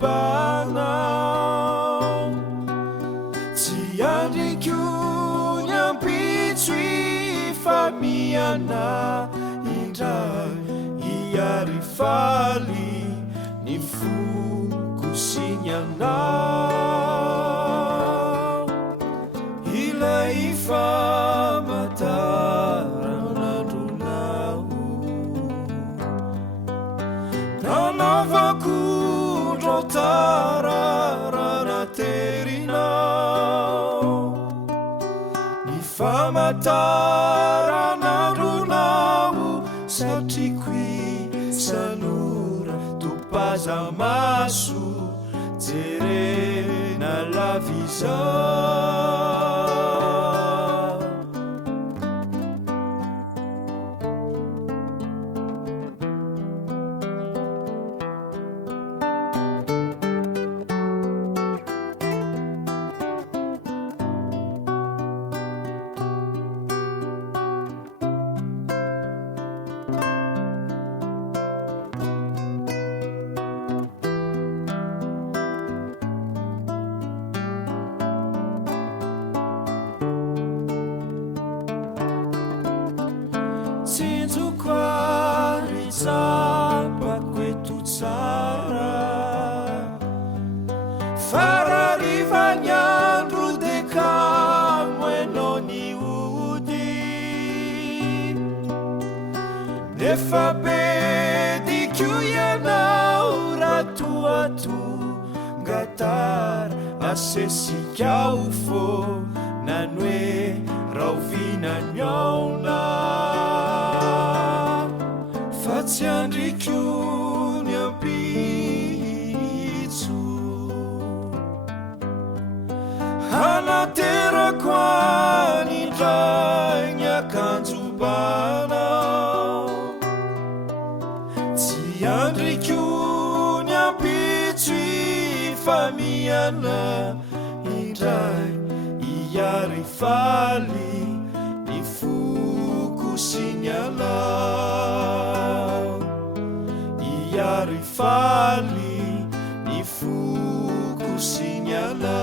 banao tsy andriko ny ampitso ifamiana indray iary faly ny fokosignanao ilay famataranandronao nanaovakondro tararanaterinao ny famataranandronao satrikoy sanora topaza maso jerena laviza tsinjokoarytsapako tsara fararivanyandro dekamo enao ny ody nefa be dikio ianao ratoatongatara asesikao fô nanoe raovinanyaona fa tsy andriko ny ampitso hanaterako anindray ny akanjo banao tsy andriko ny ampitso ifamiana indray iary faly ny fokosignanao iary faly ny fokosignanao